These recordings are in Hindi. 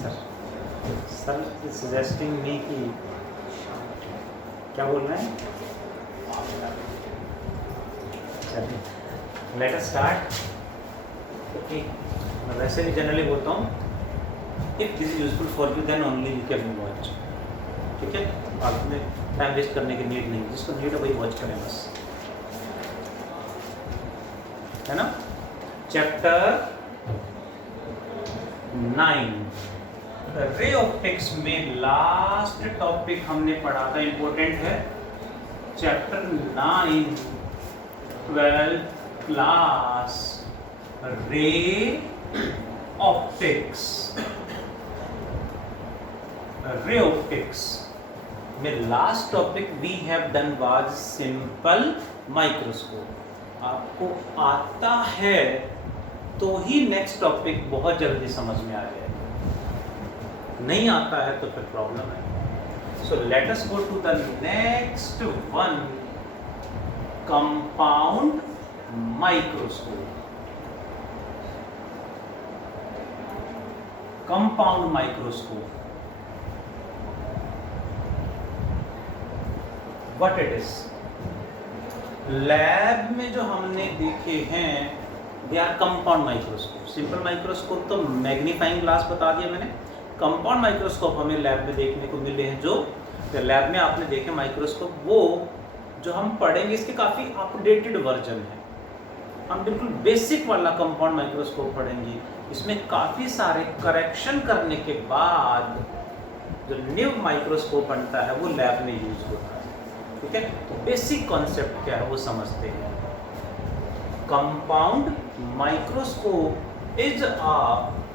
सर सर सजेस्टिंग मी कि क्या बोल रहे हैं? चलिए लेट अस स्टार्ट। ओके, मैं वैसे भी जनरली बोलता हूँ if this is useful for you then only you can watch. ठीक है, आप में टाइम वेस्ट करने की नीड नहीं, जिसको नीड है वही वॉच करें बस, है ना। चैप्टर 9 रे ऑप्टिक्स में लास्ट टॉपिक हमने पढ़ा था, इंपॉर्टेंट है। Chapter 9 12th class ray optics. Ray optics में last topic we have done was simple microscope. आपको आता है तो ही नेक्स्ट टॉपिक बहुत जल्दी समझ में आ जाएगा, नहीं आता है तो फिर प्रॉब्लम है। So let us go to the next one, compound microscope. Compound microscope what it is. Lab में जो हमने देखे हैं they are compound microscope. Simple microscope तो मैग्नीफाइंग ग्लास बता दिया मैंने। कंपाउंड माइक्रोस्कोप हमें लैब में देखने को मिले हैं, जो लैब में आपने देखे माइक्रोस्कोप, वो जो हम पढ़ेंगे इसके काफ़ी अपडेटेड वर्जन है। हम बिल्कुल बेसिक वाला कंपाउंड माइक्रोस्कोप पढ़ेंगे, इसमें काफ़ी सारे करेक्शन करने के बाद जो न्यू माइक्रोस्कोप बनता है वो लैब में यूज होता है। ठीक है, तो बेसिक कॉन्सेप्ट क्या है वो समझते हैं। Compound microscope is a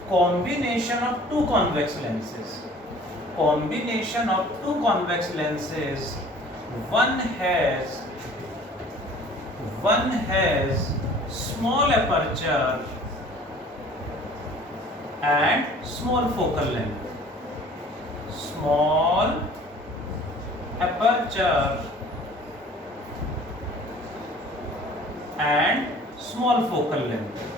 combination of two convex lenses. Combination of two convex lenses. One has small aperture and small focal length. Small aperture and small focal length.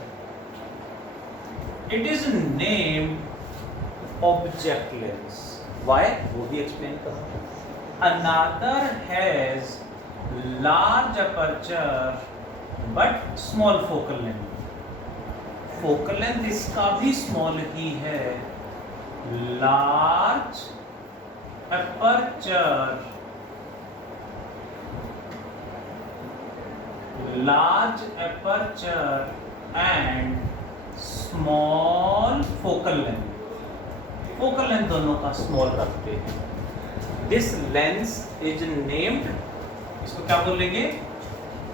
It is named object lens. Why? वो भी explain करो. Another has large aperture but small focal length. Focal length इसका भी small ही है. Large aperture, and small focal length. Focal length दोनों का स्मॉल रखते हैं। दिस लेंस इज नेम्ड, इसको क्या बोलेंगे?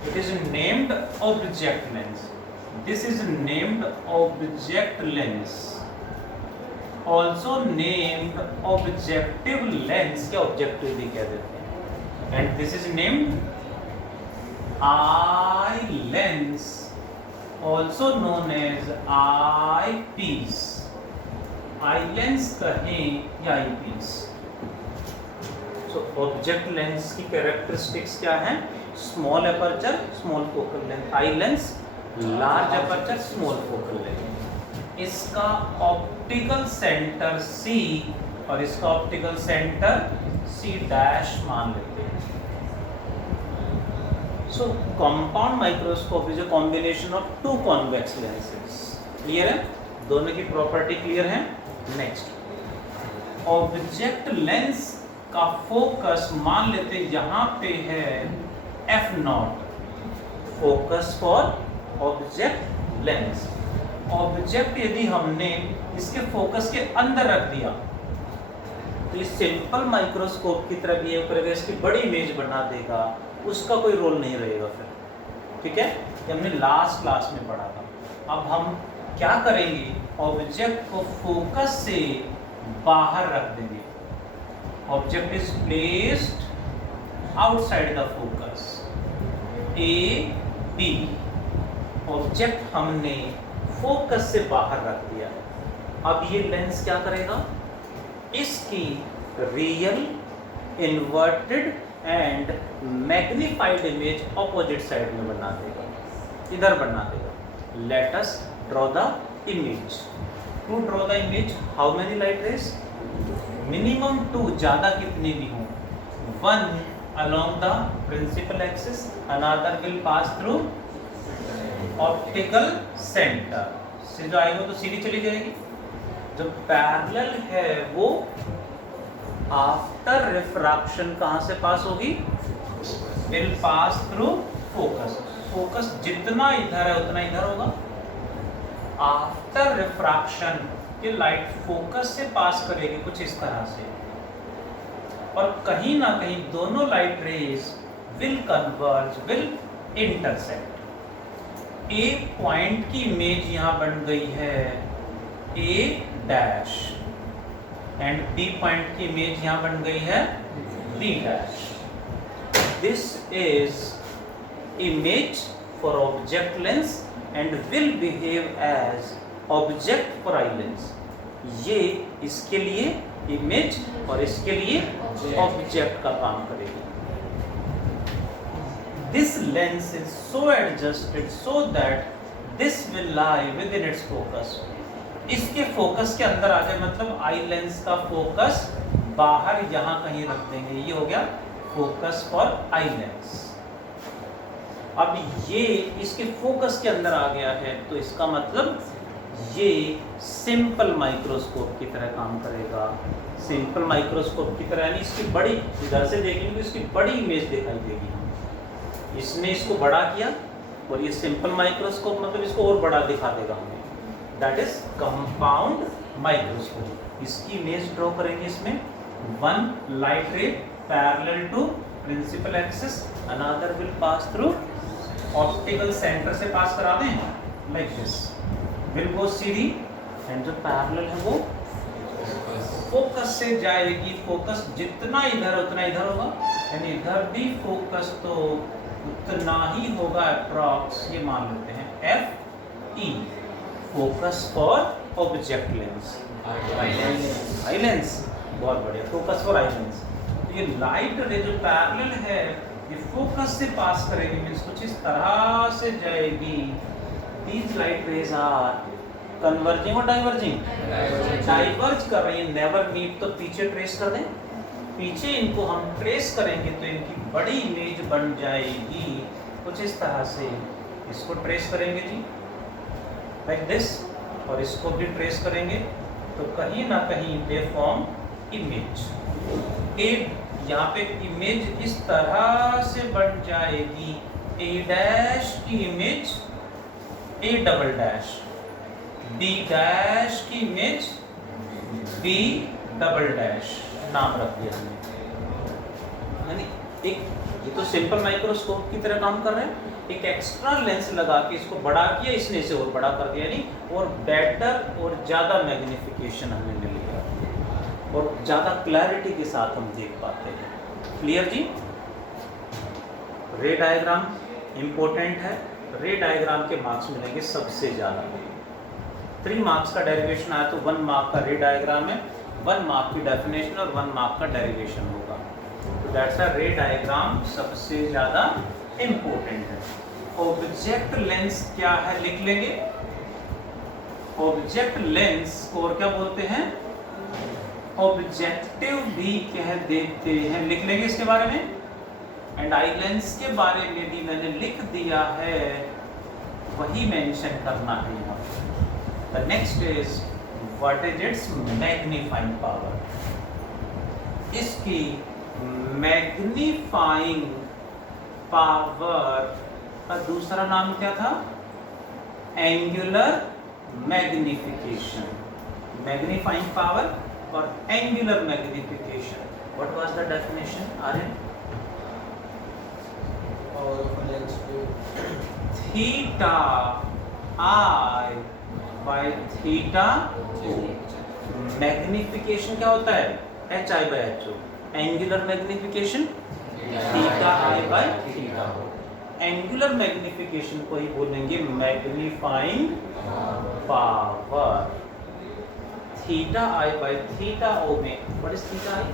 It is named object lens. This is named object lens, also named objective lens, क्या ऑब्जेक्टिव भी कह देते हैं। And this is named eye lens, also known as eyepiece. Eye lens कहें या eyepiece. So object lens की characteristics क्या हैं? Small aperture, small focal length. Eye lens large aperture, small focal length. इसका ऑप्टिकल सेंटर C और इसका ऑप्टिकल सेंटर C डैश मान लेते हैं। So compound microscope is a combination of two convex lenses. Clear है? दोनों की प्रॉपर्टी क्लियर है। नेक्स्ट, ऑब्जेक्ट लेंस का फोकस मान लेते यहाँ पे है f0, focus for object lens. Object यदि हमने इसके फोकस के अंदर रख दिया तो इस सिंपल माइक्रोस्कोप की तरह बिहेव करेगा, इसकी बड़ी इमेज बना देगा, उसका कोई रोल नहीं रहेगा फिर। ठीक है, ये हमने लास्ट क्लास में पढ़ा था। अब हम क्या करेंगे? ऑब्जेक्ट को फोकस से बाहर रख देंगे। Object is placed outside the focus, A B. Object हमने फोकस से बाहर रख दिया। अब ये लेंस क्या करेगा? इसकी real, inverted and magnified image opposite side में बना देगा, इधर बना देगा। Let us draw the image. To draw the image how many light rays, minimum 2, ज्यादा कितने भी हों, 1 along the principal axis, another will pass through optical centre से जो आएगा तो सीधी चली जाएगी। जो पैरेलल है वो आफ्टर रिफ्रैक्शन कहां से पास होगी, will pass through focus, focus जितना इधर है उतना इधर होगा। आफ्टर रिफ्रैक्शन ये लाइट फोकस से पास करेगी कुछ इस तरह से, और कहीं ना कहीं दोनों light rays will converge, will intersect. A point की इमेज यहां बन गई है A dash, and B point की इमेज यहां बन गई है B dash. This is image for object lens and will behave as object for eye lens. ये इसके लिए इमेज और इसके लिए ऑब्जेक्ट का काम करेगी। This lens is so adjusted so that this will lie within its focus. इसके फोकस के अंदर आ जाए, मतलब आई लेंस का फोकस बाहर यहां कहीं रख देंगे। ये हो गया फोकस फॉर आई लेंस। अब ये इसके फोकस के अंदर आ गया है तो इसका मतलब ये सिंपल माइक्रोस्कोप की तरह काम करेगा। सिंपल माइक्रोस्कोप की तरह यानी इसकी बड़ी, इधर से देखेंगे तो इसकी बड़ी इमेज दिखाई देगी। इसने इसको बड़ा किया और ये सिंपल माइक्रोस्कोप मतलब इसको और बड़ा दिखा देगा हमें। That is compound microscope. इसकी इमेज ड्रॉ करेंगे इसमें, 1 light ray parallel to principal axis, another will pass through optical centre से पास करा दें लाइक दिस, विल गो सीधी, एंड जो पैरेलल है वो फोकस से जाएगी। फोकस जितना इधर उतना इधर होगा, यानी इधर भी फोकस तो उतना ही होगा अप्रॉक्स, ये मान लेते हैं F E, focus for object lens, eye lens. बहुत बढ़िया, फोकस फॉर आई लेंस। ये लाइट रे जो पैरेलल है ये फोकस से पास करेगी, मींस कुछ इस तरह से जाएगी। These light rays are converging और डाइवर्जिंग, डाइवर्ज कर रही है, नेवर मीट। तो पीछे ट्रेस कर दें, पीछे इनको हम ट्रेस करेंगे तो इनकी बड़ी इमेज बन जाएगी कुछ इस तरह से। इसको ट्रेस करेंगे जी लाइक दिस, और इसको भी ट्रेस करेंगे तो कहीं ना कहीं दे फॉर्म इमेज। ए यहाँ पे इमेज इस तरह से बन जाएगी, ए डैश की image A double dash, B dash की इमेज बी डबल डैश, नाम रख दिया हमने। यानी एक ये तो सिंपल माइक्रोस्कोप की तरह काम कर रहे हैं, एक एक्स्ट्रा लेंस लगा के इसको बड़ा किया, इसने इसे और बड़ा कर दिया, यानी और बेटर और ज़्यादा मैग्निफिकेशन हमें मिल गया और ज़्यादा क्लैरिटी के साथ हम देख पाते हैं। क्लियर जी? रे डायग्राम इम्पोर्टेंट है। रे डायग्राम के मार्क्स मिलेंगे सबसे ज़्यादा। 3 मार्क्स का डेरिवेशन आया तो 1 मार्क का रे डायग्राम है, 1 मार्क की डेफिनेशन और 1 मार्क का डेरिवेशन होगा। तो दैट्स अ रे डायग्राम सबसे ज़्यादा इम्पोर्टेंट है। ऑब्जेक्ट लेंस क्या है लिख लेंगे। ऑब्जेक्ट लेंस को और क्या बोलते हैं? ऑब्जेक्टिव भी कह देते हैं, लिख लेंगे इसके बारे में। एंड आई लेंस के बारे में भी मैंने लिख दिया है, वही मेंशन करना है यहाँ। The next is what is its magnifying power. इसकी मैग्नीफाइंग पावर का दूसरा नाम क्या था? Angular magnification. मैग्नीफाइंग पावर और angular magnification, what was the definition? Aryan? Theta I by theta O. Magnification क्या होता है? H I by H O. Angular magnification theta I by theta O. Angular magnification को ही बोलेंगे magnifying power. Theta I by theta O में what is theta I?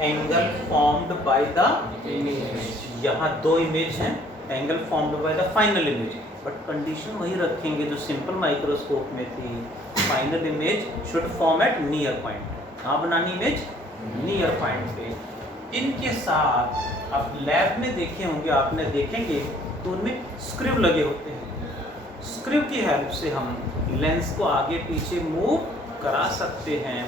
Angle formed by the image. यहाँ 2 इमेज हैं, angle formed by the final image, but condition वही रखेंगे जो सिंपल माइक्रोस्कोप में थी, final image should form at near point. कहाँ बनानी इमेज? नियर पॉइंट पे। इनके साथ आप लैब में देखे होंगे, आपने देखेंगे तो उनमें स्क्रू लगे होते हैं। स्क्रू की हेल्प से हम लेंस को आगे पीछे मूव करा सकते हैं।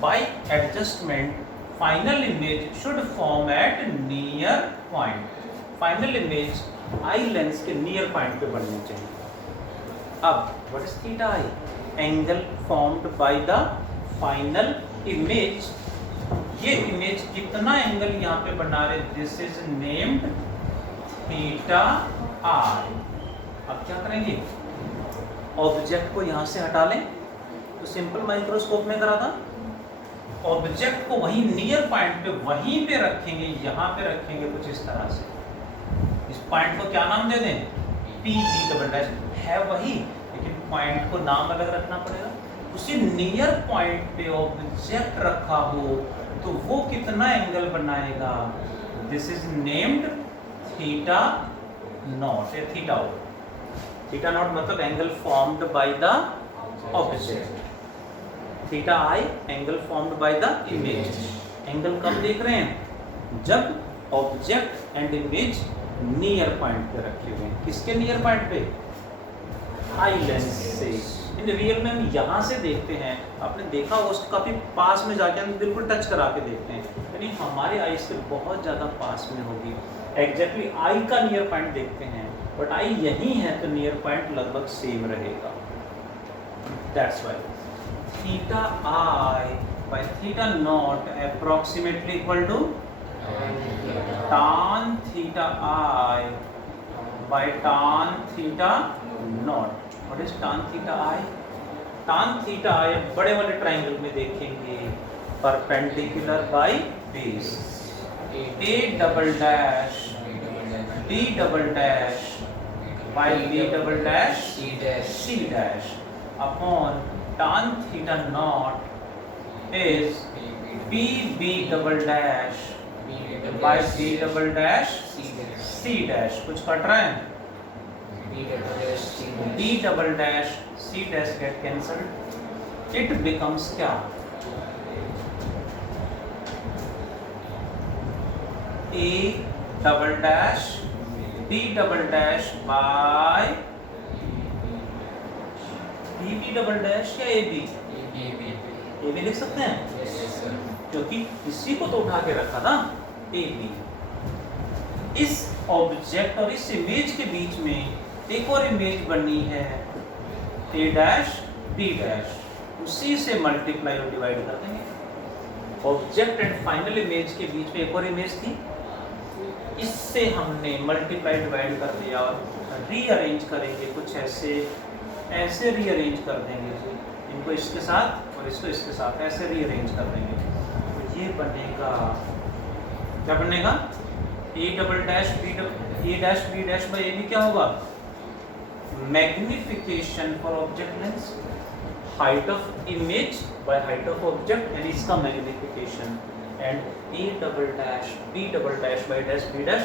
By adjustment final image should form at near point. Final image eye lens के नियर पॉइंट पे बननी चाहिए। अब what is theta I? Angle formed by the final image. ये इमेज कितना एंगल यहाँ पे बना रहे? This is named theta I. अब क्या करेंगे? ऑब्जेक्ट को यहाँ से हटा लें, तो सिंपल माइक्रोस्कोप में करा था। ऑब्जेक्ट को वहीं नियर पॉइंट पे वहीं पे रखेंगे, यहाँ पे रखेंगे कुछ इस तरह से। इस पॉइंट को क्या नाम दे दें? पी पी डबल डैश है वही, लेकिन पॉइंट को नाम अलग रखना पड़ेगा। उसी नियर पॉइंट पे ऑब्जेक्ट रखा हो तो वो कितना एंगल बनाएगा? This is named theta naught या थीटा ओ। थीटा नॉट मतलब angle formed by the object. Theta I angle formed by the image. Angle कब देख रहे हैं? जब object and image near point पे रखे हुए हैं। किसके नियर पॉइंट पे? आई लेंस से। इन रियल में हम यहाँ से देखते हैं, आपने देखा उसको काफी पास में जाके हम बिल्कुल टच करा के देखते हैं, यानी हमारे आई से बहुत ज्यादा पास में होगी। एग्जैक्टली आई का नियर पॉइंट देखते हैं, बट आई यही है तो नियर पॉइंट लगभग सेम रहेगा। That's why theta I by theta naught approximately equal to tan theta I by tan theta naught। What is tan theta I? tan theta I बड़े वाले ट्राइंगल में देखेंगे, perpendicular by base, A double dash D double dash by B double dash C dash upon tan theta naught is B double dash by D double dash C dash. कुछ कट रहा है? D double dash C dash get cancelled। It becomes क्या? A double dash B double dash by B double dash या AB? AB लिख सकते हैं, क्योंकि इसी को तो उठा के रखा था ए बी। इस ऑब्जेक्ट और इस इमेज के बीच में एक और इमेज बनी है ए डैश बी डैश, उसी से मल्टीप्लाई और डिवाइड कर देंगे। ऑब्जेक्ट एंड फाइनल इमेज के बीच में एक और इमेज थी, इससे हमने मल्टीप्लाई डिवाइड कर दिया और रीअरेंज करेंगे कुछ ऐसे रीअरेंज कर देंगे जी, इनको इसके साथ और इसको इसके साथ ऐसे रीअरेंज कर देंगे, तो ये बनेगा क्या बनेगा? A double dash B A dash B dash by A B क्या होगा? Magnification for object lens, height of image by height of object, यानी इसका magnification, and A double dash B double dash by dash B dash,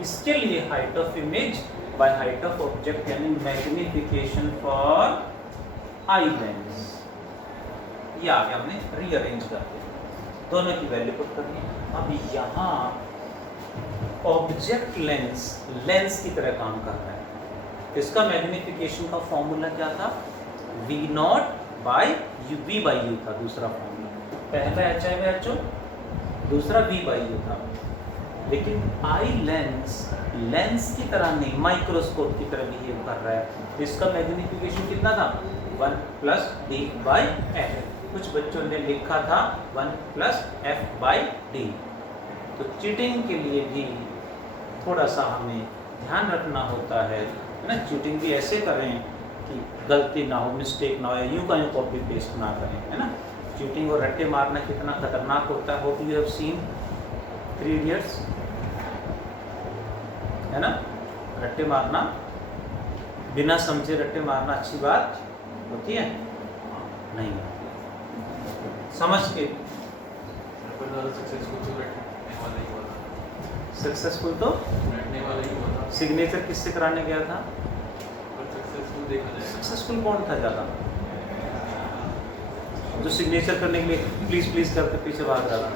इसके लिए height of image by height of object, यानी मैग्निफिकेशन फॉर आई लेंस। ये आगे हमने रीअरेंज कर दिया, दोनों की वैल्यू पुट करनी है। अब यहाँ ऑब्जेक्ट लेंस की तरह काम कर रहा है। इसका मैग्निफिकेशन का फॉर्मूला क्या था? V not by you, V by you था दूसरा फॉर्मूला। पहला HI/HO, दूसरा V बाई यू था। लेकिन आई लेंस की तरह नहीं, माइक्रोस्कोप की तरह बिहेव कर रहा है। इसका मैग्निफिकेशन कितना था? 1 प्लस D बाई F। कुछ बच्चों ने लिखा था 1 प्लस F बाई D। तो चीटिंग के लिए भी थोड़ा सा हमें ध्यान रखना होता है ना। चीटिंग भी ऐसे करें कि गलती ना हो, मिस्टेक ना हो, या यूँ का यूँ कॉपी पेस्ट ना करें, है ना। चीटिंग और रट्टे मारना कितना खतरनाक होता है। Hope you have seen 3 idiots, है ना। रट्टे मारना, बिना समझे रट्टे मारना अच्छी बात होती है नहीं, समझ के सक्सेसफुल तो सिग्नेचर किससे कराने गया था? सक्सेसफुल कौन था ज़्यादा जो सिग्नेचर करने के लिए प्लीज प्लीज करके पीछे भाग रहा था?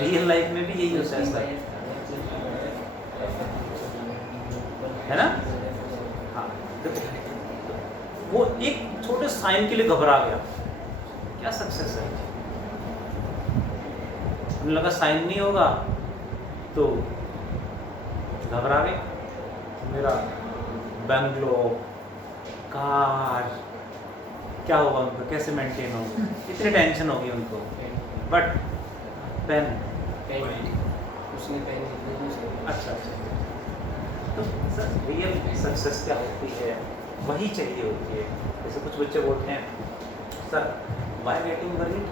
रियल लाइफ में भी यही होता है ना? हाँ, वो एक छोटे साइन के लिए घबरा गया, क्या सक्सेस है? उन्हें लगा साइन नहीं होगा तो घबरा गए, मेरा बंगलो, कार, क्या होगा उनको, कैसे मेंटेन होगा, इतनी टेंशन होगी उनको। बट पेन उसने पेन अच्छा, तो सर रियल सक्सेस क्या होती है, वही चाहिए होती है। जैसे कुछ बच्चे बोलते हैं सर वाई गेटिंग वरीड,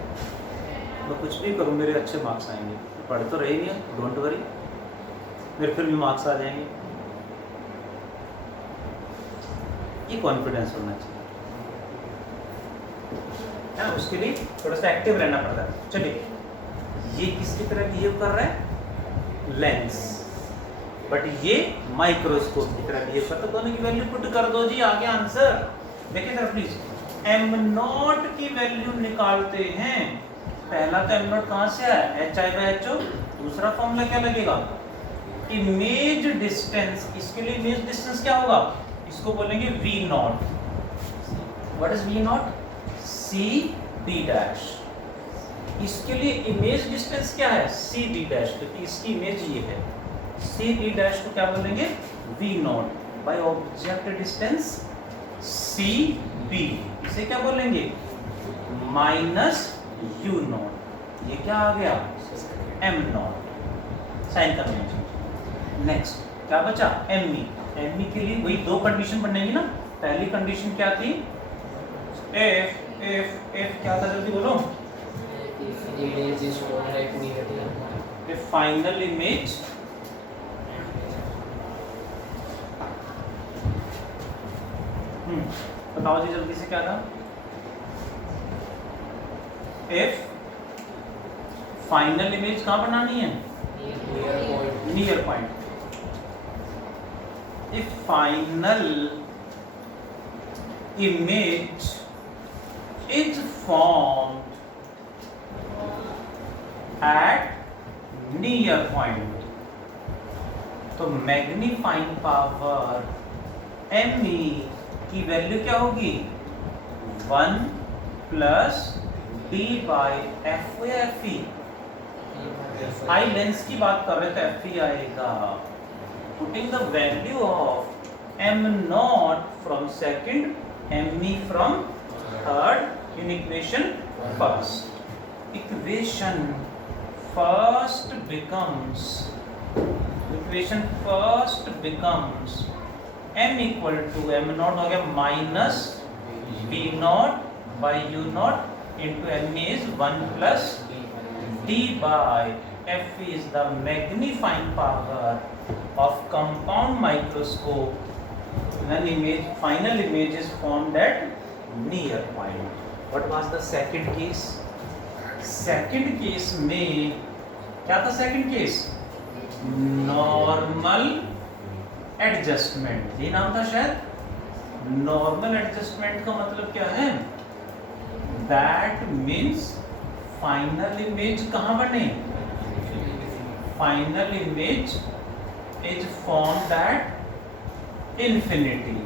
मैं कुछ भी करूँ मेरे अच्छे मार्क्स आएंगे, पढ़ तो रही नहीं, डोंट वरी, मेरे फिर भी मार्क्स आ जाएंगे। ये कॉन्फिडेंस होना चाहिए है ना, उसके लिए थोड़ा सा एक्टिव रहना पड़ता है। चलिए, ये किसकी तरह बिहेव कर रहा है? लेंस। बट ये माइक्रोस्कोप की तरह बिहेव करता है। दोनों की वैल्यू पुट कर दो जी, आगे आंसर देखिए जरा प्लीज। m0 की वैल्यू निकालते हैं। पहला तो m0 कहां से आया? HI/HO। दूसरा फॉर्मूला क्या लगेगा? Image distance. इसके लिए इमेज डिस्टेंस क्या होगा? इसको बोलेंगे V0। What is V0? CD'। इसके लिए इमेज डिस्टेंस क्या है? CD', क्योंकि इसकी इमेज ये है। CD' को क्या बोलेंगे? V0 by object distance CB। इसे क्या बोलेंगे? -U0। ये क्या आ गया? M0। Sign convention. नेक्स्ट क्या बचा? ME। ME के लिए वही दो कंडीशन बनेगी ना। पहली कंडीशन क्या थी? F क्या था, जल्दी बोलो। फाइनल इमेज बताओ जी जल्दी से, क्या था? F फाइनल इमेज कहाँ बनानी है? Near point. If final image is formed at near point, तो मैग्नीफाइंग पावर ME की वैल्यू क्या होगी? 1 प्लस D/FE। हाई लेंस की बात कर रहे थे, FE आएगा। Putting the value of m0 from second, me from third in equation first. Equation first becomes m equal to m0 हो गया minus v0 by u0 into me is 1 plus D/F is the magnifying power of compound microscope when final image is formed at near point. What was the second case? Second case में क्या था? second case normal adjustment, ये नाम था शायद। normal adjustment का मतलब क्या है? that means final image कहाँ बने? final image is formed at infinity।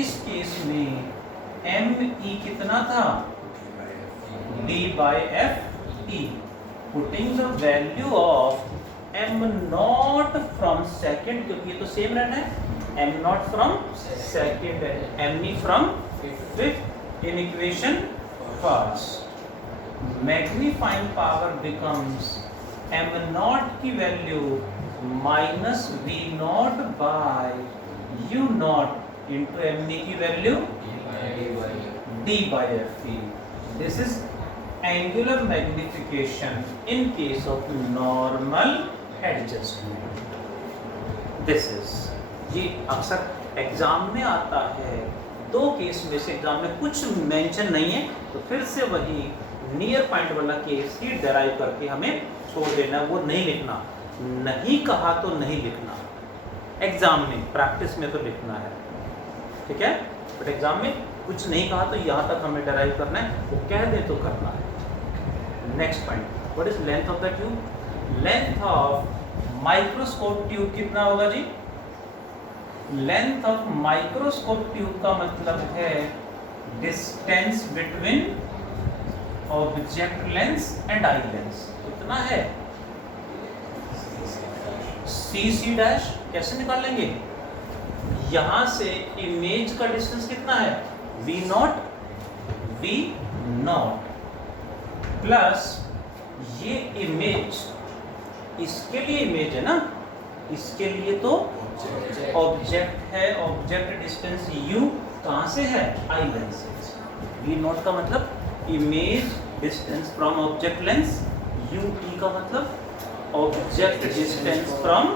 इस केस में ME कितना था? D/FE। Putting the value of m0 from second, क्योंकि ये तो सेम रहना है, m0 from second है, ME from fifth in equation first। Magnifying power becomes m0 की value minus v0 by u0 into me की value D/FE। This is angular magnification in case of normal adjustment। This is, ये अक्सर एग्जाम में आता है, दो केस में से एग्जाम में कुछ मेंशन नहीं है तो फिर से वही नियर पॉइंट वाला केस ही डराइव करके हमें छोड़ देना, वो नहीं लिखना। नहीं कहा तो नहीं लिखना, एग्जाम में, प्रैक्टिस में तो लिखना है, ठीक है। बट एग्जाम में कुछ नहीं कहा तो यहाँ तक हमें डराइव करना है, वो कह दे तो करना है। Next point, what is length of the tube? Length of microscope tube कितना होगा जी? लेंथ ऑफ माइक्रोस्कोप ट्यूब का मतलब है distance between object lens and eye lens. कितना है? सी डैश कैसे निकालेंगे? यहां से इमेज का डिस्टेंस कितना है? वी नॉट प्लस ये इमेज, इसके लिए इमेज है ना, इसके लिए तो ऑब्जेक्ट है, ऑब्जेक्ट डिस्टेंस u कहां से है? आई लेंस से। वी नॉट का मतलब image distance from object lens, ut का मतलब object distance from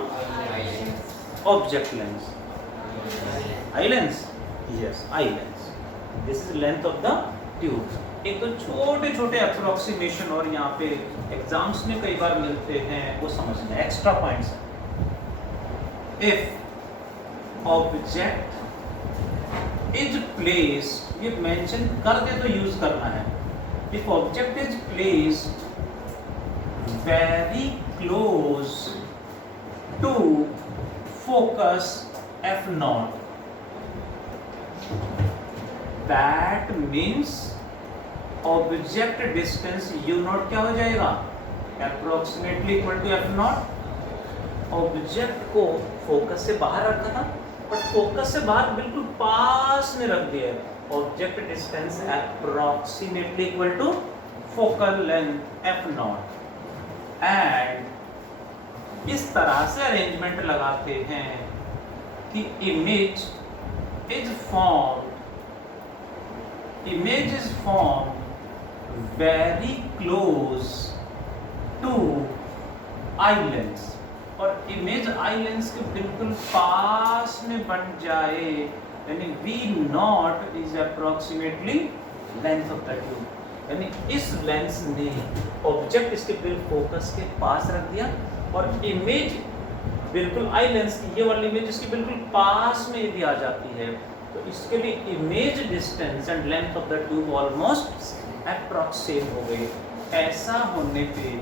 object lens, eye lens, yes eye lens. This is length of the tube. एक तो छोटे छोटे अप्रोक्सीमेशन और यहाँ पे एग्जाम्स में कई बार मिलते हैं, वो समझना, extra points. If object is placed, ये मेंशन कर दे तो यूज करना है। If object is placed very close to focus f0, that means object distance u0 क्या हो जाएगा? Approximately equal to f0। Object को फोकस से बाहर रखा था, बट फोकस से बाहर बिल्कुल पास में रख दिया है। Object distance approximately equal to focal length f0। And इस तरह से अरेंजमेंट लगाते हैं कि image is formed very close to eye lens, और इमेज आई लेंस के बिल्कुल पास में बन जाए, यानी V not is approximately length of the tube. यानी इस लेंस ने ऑब्जेक्ट इसके बिल्कुल फोकस के पास रख दिया, और इमेज बिल्कुल आई लेंस की, ये वाली इमेज इसकी बिल्कुल पास में यदि आ जाती है, तो इसके लिए image distance and length of the tube almost approximate हो गई। ऐसा होने पे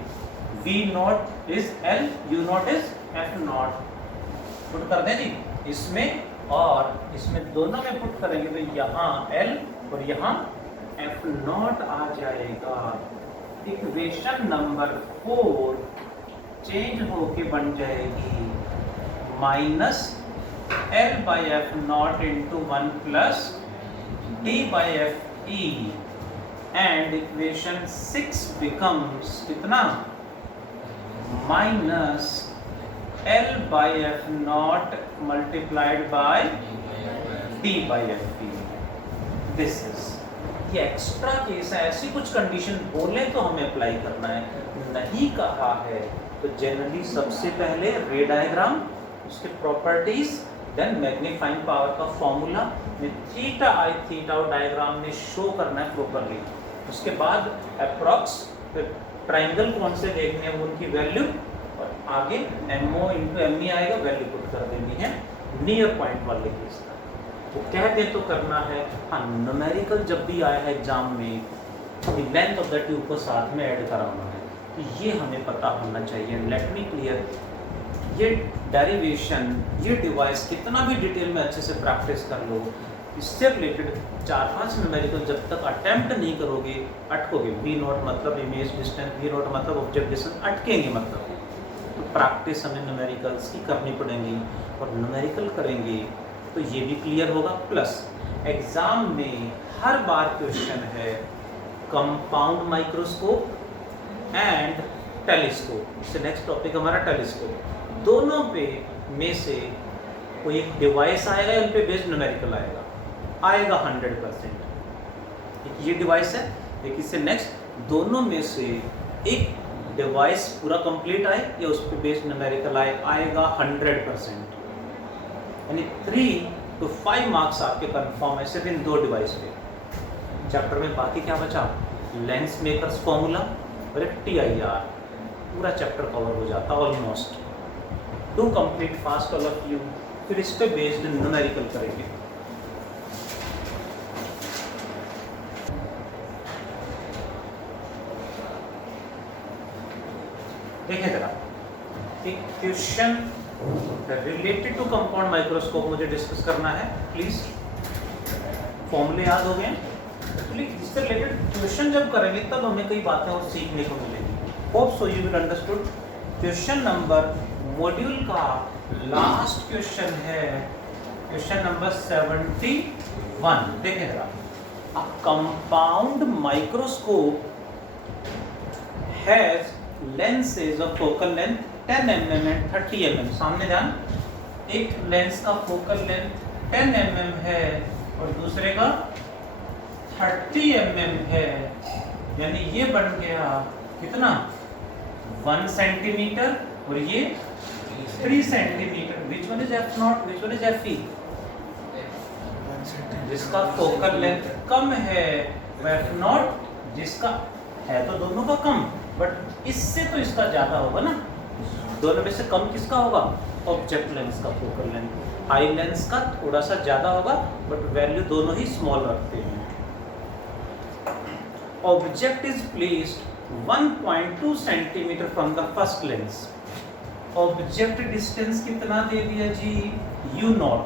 V not is L, U not is F not. Put कर दें जी इसमें, और इसमें दोनों में पुट करेंगे तो यहाँ L और यहाँ F नॉट आ जाएगा। इक्वेशन नंबर 4 चेंज होके बन जाएगी minus L by F nought into 1 plus D by F E, and equation 6 becomes कितना? Minus L by F nought multiplied by D by F E. This is, ये एक्स्ट्रा केस है, ऐसी कुछ कंडीशन बोले तो हमें अप्लाई करना है, नहीं कहा है तो जनरली सबसे पहले रे डायग्राम, उसके प्रॉपर्टीज, देन मैग्नीफाइंग पावर का फॉर्मूला में थीटा आई थीटा और डायग्राम में शो करना है प्रॉपरली। उसके बाद अप्रॉक्स, फिर ट्राइंगल कौन से देखने हैं उनकी वैल्यू, और आगे MO इंटू ME आएगा, वैल्यू पुट कर देनी है नियर पॉइंट वाले केस का। वो कहते तो करना है। हाँ, न्यूमेरिकल जब भी आया है एग्जाम में, लेंथ ऑफ द ट्यूब को साथ में ऐड कराना है, तो ये हमें पता होना चाहिए। लेट मी क्लियर, ये डेरिवेशन, ये डिवाइस कितना भी डिटेल में अच्छे से प्रैक्टिस कर लो, इससे रिलेटेड 4-5 न्यूमेरिकल जब तक अटेम्प्ट नहीं करोगे अटकोगे। V नॉट मतलब इमेज डिस्टेंस, V नॉट मतलब ऑब्जेक्ट डिस्टेंस, अटकेंगे मतलब। तो प्रैक्टिस हमें न्यूमेरिकल्स की करनी पड़ेंगी, और न्यूमेरिकल करेंगे तो ये भी क्लियर होगा। प्लस एग्जाम में हर बार क्वेश्चन है कंपाउंड माइक्रोस्कोप एंड टेलीस्कोप। इससे नेक्स्ट टॉपिक हमारा टेलीस्कोप। दोनों पे में से कोई एक डिवाइस आएगा, इन पे बेस्ड न्यूमेरिकल आएगा 100%। एक ये डिवाइस है, एक इससे नेक्स्ट, दोनों में से एक डिवाइस पूरा कंप्लीट आए या उस पे बेस्ड न्यूमेरिकल आएगा 100%। यानी 3 तो 5 मार्क्स आपके कंफर्म है सिर्फ इन 2 डिवाइस पे। चैप्टर में बाकी क्या बचा, लेंस मेकर्स फॉर्मूला और एक TIR, पूरा चैप्टर कवर हो जाता almost. Do complete fast all of you, फिर इस पे बेस्ड न्यूमेरिकल करेंगे। देखिए जरा, एक question related to compound microscope मुझे डिस्कस करना है। प्लीज फॉर्मूले याद हो गए? एक्चुअली इससे रिलेटेड क्वेश्चन जब करेंगे तब हमें कई बातें और सीखने को मिलेगी। Hope so you will understood. Question number module का लास्ट क्वेश्चन है, क्वेश्चन नंबर 71। देखें जरा, a compound microscope has lenses of focal length 10 mm and 30 mm। सामने ध्यान, एक लेंस का फोकल लेंथ 10 mm है और दूसरे का 30 mm है, यानी ये बन गया कितना, 1 सेंटीमीटर और ये 3 centimetre. Which one is F not, which one is FE? जिसका फोकल लेंथ कम है वो F नॉट, जिसका है तो दोनों का कम, बट इससे तो इसका ज्यादा होगा ना। दोनों में से कम किसका होगा, ऑब्जेक्ट लेंस का फोकल लेंथ। आई लेंस का थोड़ा सा ज्यादा होगा, बट वैल्यू दोनों ही स्मॉल रखते हैं। Object is placed 1.2 centimetre from the first lens. Object distance कितना दे दिया जी, U नॉट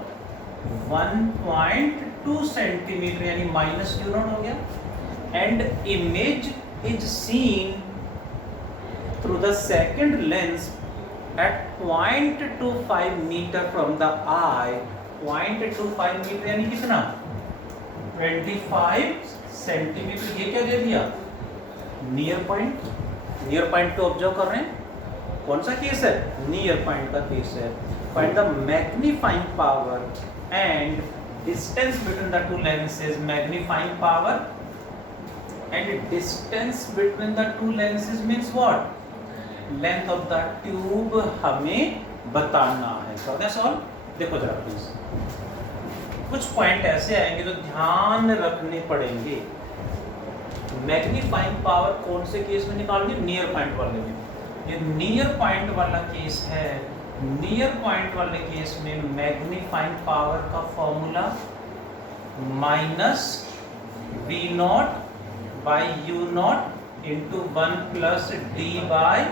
1.2 सेंटीमीटर, यानी माइनस U नॉट हो गया। And image is seen through the second lens at 0.25 meter from the eye। 0.25 metre यानी कितना, 25 सेंटीमीटर। ये क्या दे दिया, नियर पॉइंट। नियर पॉइंट पे ऑब्जर्व कर रहे हैं, कौन सा केस है, नियर पॉइंट का केस है। Find the magnifying power and distance between the two lenses. Magnifying power and distance between the two lenses means what, length of the tube हमें बताना है। कर दें सॉल्व? देखो जरा प्लीज, कुछ पॉइंट ऐसे आएंगे जो ध्यान रखने पड़ेंगे। मैग्नीफाइंग पावर कौन से केस में निकालनी, नियर पॉइंट वाले में। ये नियर पॉइंट वाला केस है। नियर पॉइंट वाले केस में मैग्नीफाइंग पावर का formula minus V not by U not into 1 plus D by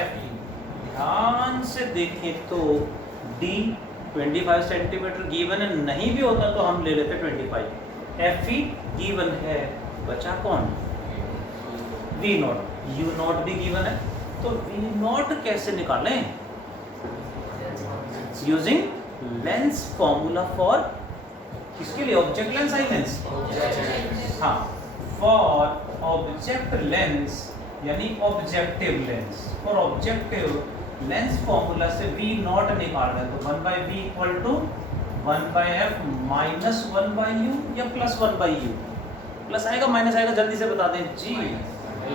FE। ध्यान से देखें तो D 25 सेंटीमीटर गिवन है, नहीं भी होता तो हम ले लेते 25। FE गिवन है, बचा कौन, V नॉट। U नॉट भी गिवन है, तो V नॉट कैसे निकालें, यूजिंग लेंस फॉर्मूला फॉर किसके लिए, ऑब्जेक्ट लेंस, आई लेंस। हाँ, फॉर ऑब्जेक्ट लेंस यानी objective lens. For objective lens formula से V नॉट निकालना है, तो 1/V equal to 1/F minus 1/U या प्लस 1/U। प्लस आएगा माइनस आएगा, जल्दी से बता दें जी।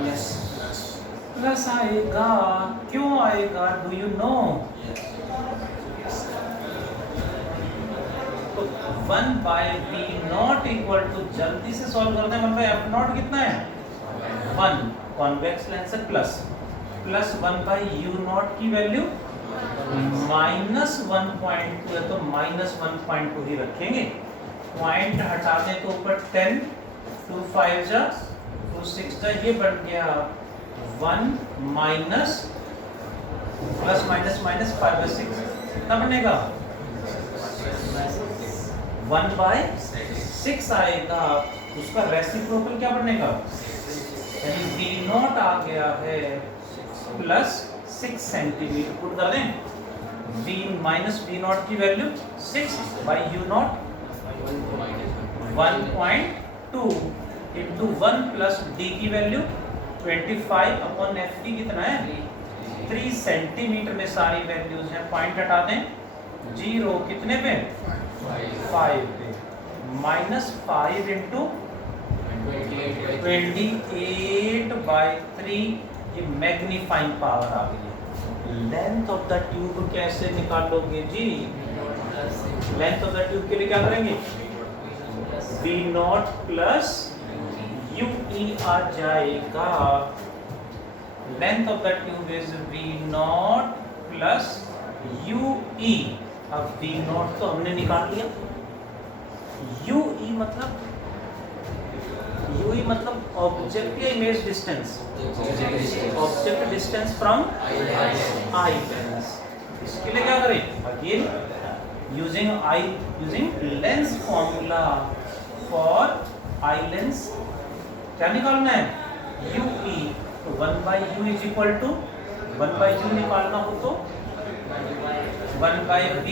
यस, प्लस आएगा। क्यों आएगा, do you know? 1/V not equal to, जल्दी से सॉल्व करते हैं, 1/F नॉट कितना है, 1। कॉन्वेक्स लेंस है, प्लस 1/U नॉट की वैल्यू माइनस 1.2 है, तो माइनस 1.2 ही रखेंगे। पॉइंट हटा दें तो ऊपर 10, 2 5 जा 2 6 जा, ये बन गया 1 माइनस प्लस माइनस माइनस 5/6 कितना बनेगा, 1/6 आएगा। उसका रेसिप्रोकल क्या बनेगा, यानी V नॉट आ गया है प्लस 6 सेंटीमीटर। पुट कर दें, V माइनस V नॉट की value 6 by U not 1.2 into 1 plus D की वैल्यू 25 अपॉन FT कितना है, 3 सेंटीमीटर में सारी वैल्यूज हैं। पॉइंट हटा दें, 0 कितने पे, 5 पे, माइनस 5 इंटू 28/3, ये मैग्नीफाइंग पावर आ गई है। लेंथ ऑफ द ट्यूब कैसे निकालोगे जी, लेंथ ऑफ द ट्यूब के लिए क्या करेंगे, V नॉट प्लस UE आ जाएगा। Length of the tube is V not plus UE। अब V नॉट तो हमने निकाल लिया, UE मतलब ऑब्जेक्ट या image distance, object distance from eye lens. इसके लिए क्या करें, again using lens formula for eye lens, क्या निकालना है, UE। तो 1/u is equal to 1/u निकालना हो तो 1/v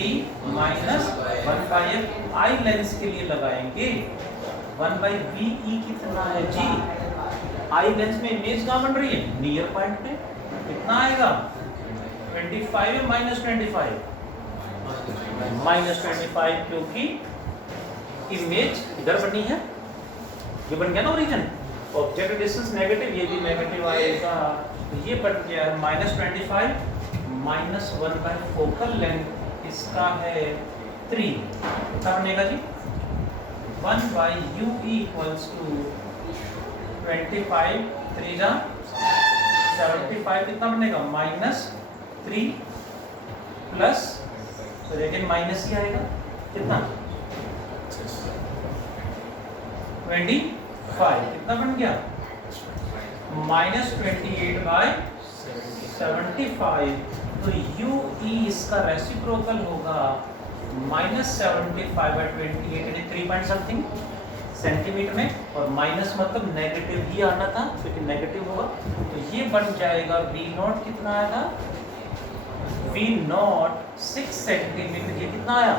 माइनस 1/f आई लेंस के लिए लगाएंगे। 1/ve कितना है जी, आई लेंस में इमेज कहाँ बन रही है, नियर पॉइंट पे, कितना आएगा 25 है माइनस 25 क्योंकि इमेज इधर बनी है, ये बन गया ना ओरिजिन। ऑब्जेक्ट डिस्टेंस नेगेटिव, ये भी नेगेटिव आएगा, तो ये बन गया -25 माइनस 1 फोकल लेंथ, इसका है 3, कितना बनेगा जी 1/u इक्वल्स टू 25 3 जा 75, कितना बनेगा -3 प्लस, तो लेकिन माइनस ही आएगा, कितना 25, कितना बन गया -28/75। तो UE इसका रेसिप्रोकल होगा -75/28 यानी 3 पॉइंट समथिंग सेंटीमीटर में, और माइनस मतलब नेगेटिव ही आना था क्योंकि नेगेटिव होगा। तो ये बन जाएगा V नॉट, कितना आएगा V नॉट 6 सेंटीमीटर, ये कितना आया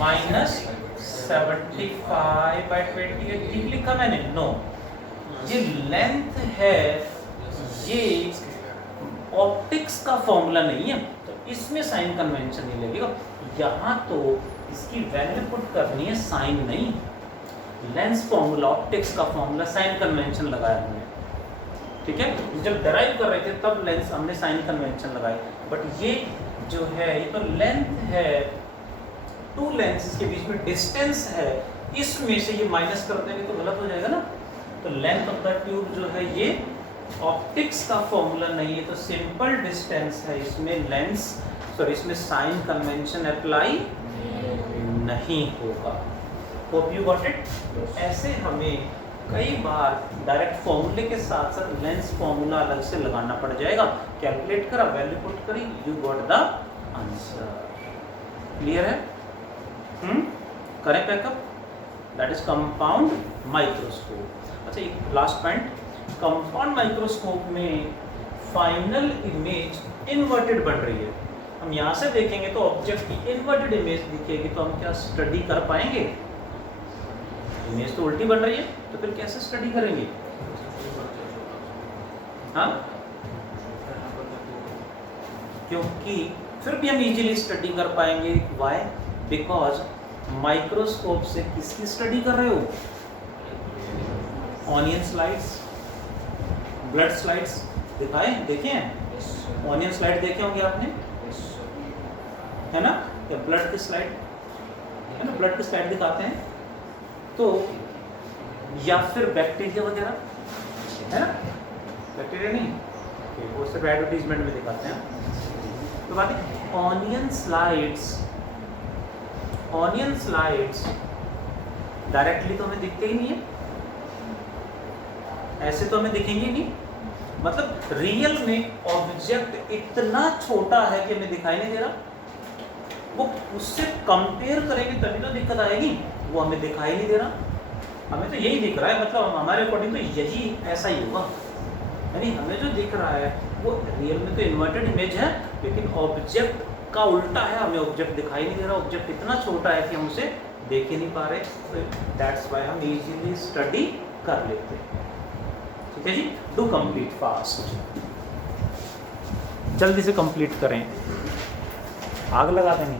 -75/28। ठीक लिखा मैंने, नो, ये लेंथ है, ये ऑप्टिक्स का फॉर्मूला नहीं है, तो इसमें साइन कन्वेंशन नहीं लगेगा। यहाँ तो इसकी वैल्यू पुट करनी है, साइन नहीं, लेंस फॉर्मूला, ऑप्टिक्स का फॉर्मूला, साइन कन्वेंशन लगाया हमने, ठीक है। जब डराइव कर रहे थे तब लेंस हमने साइन कन्वेंशन लगाए, बट ये जो है ये तो लेंथ है, 2 लेंस के बीच में डिस्टेंस है, इसमें से ये माइनस कर देंगे तो गलत हो जाएगा ना। तो लेंथ ऑफ द ट्यूब जो है ये ऑप्टिक्स का फॉर्मूला नहीं है, तो सिंपल डिस्टेंस है, इसमें लेंस इसमें साइन कन्वेंशन अप्लाई नहीं होगा। Hope you got it. तो ऐसे हमें कई बार डायरेक्ट फॉर्मूले के साथ साथ लेंस फॉर्मूला अलग से लगाना पड़ जाएगा। कैलकुलेट करा, वैल्यू पुट करी, you got the answer. Clear है? करें pack up, that is compound microscope. अच्छा, एक लास्ट पॉइंट, कंपाउंड माइक्रोस्कोप में फाइनल इमेज इन्वर्टेड बन रही है। हम यहाँ से देखेंगे तो ऑब्जेक्ट की इन्वर्टेड इमेज दिखेगी, तो हम क्या स्टडी कर पाएंगे? इमेज तो उल्टी बन रही है, तो फिर कैसे स्टडी करेंगे? हाँ, क्योंकि फिर भी हम इजीली स्टडी कर पाएंगे। व्हाई? बिकॉज माइक्रोस्कोप से किसकी स्टडी कर रहे हो? ऑनियन स्लाइड्स, ब्लड स्लाइड्स दिखाए, देखे हैं? ऑनियन स्लाइड देखे होंगे आपने, है ना? या ब्लड की स्लाइड, है ना? ब्लड की स्लाइड दिखाते हैं, तो या फिर बैक्टीरिया वगैरह, है ना? बैक्टीरिया नहीं, वो सिर्फ एडवर्टीजमेंट में दिखाते हैं। तो बात है ऑनियन स्लाइड्स डायरेक्टली तो हमें दिखते ही नहीं है, ऐसे तो हमें दिखेंगे ही नहीं। मतलब रियल में ऑब्जेक्ट इतना छोटा है कि हमें दिखाई नहीं दे रहा, वो उससे कंपेयर करेंगे तभी तो दिक्कत आएगी, वो हमें दिखाई नहीं दे रहा, हमें तो यही दिख रहा है, मतलब हमारे अकॉर्डिंग तो यही ऐसा ही होगा, यानी हमें जो दिख रहा है वो रियल में तो इन्वर्टेड इमेज है, लेकिन ऑब्जेक्ट का उल्टा है, हमें ऑब्जेक्ट दिखाई नहीं दे रहा, ऑब्जेक्ट इतना छोटा है कि हम उसे देख ही नहीं पा रहे, तो दैट्स व्हाई हम इजीली स्टडी कर लेते हैं। ठीक है जी, डू कंप्लीट फास्ट, जल्दी से कंप्लीट करें, आग लगा देंगे।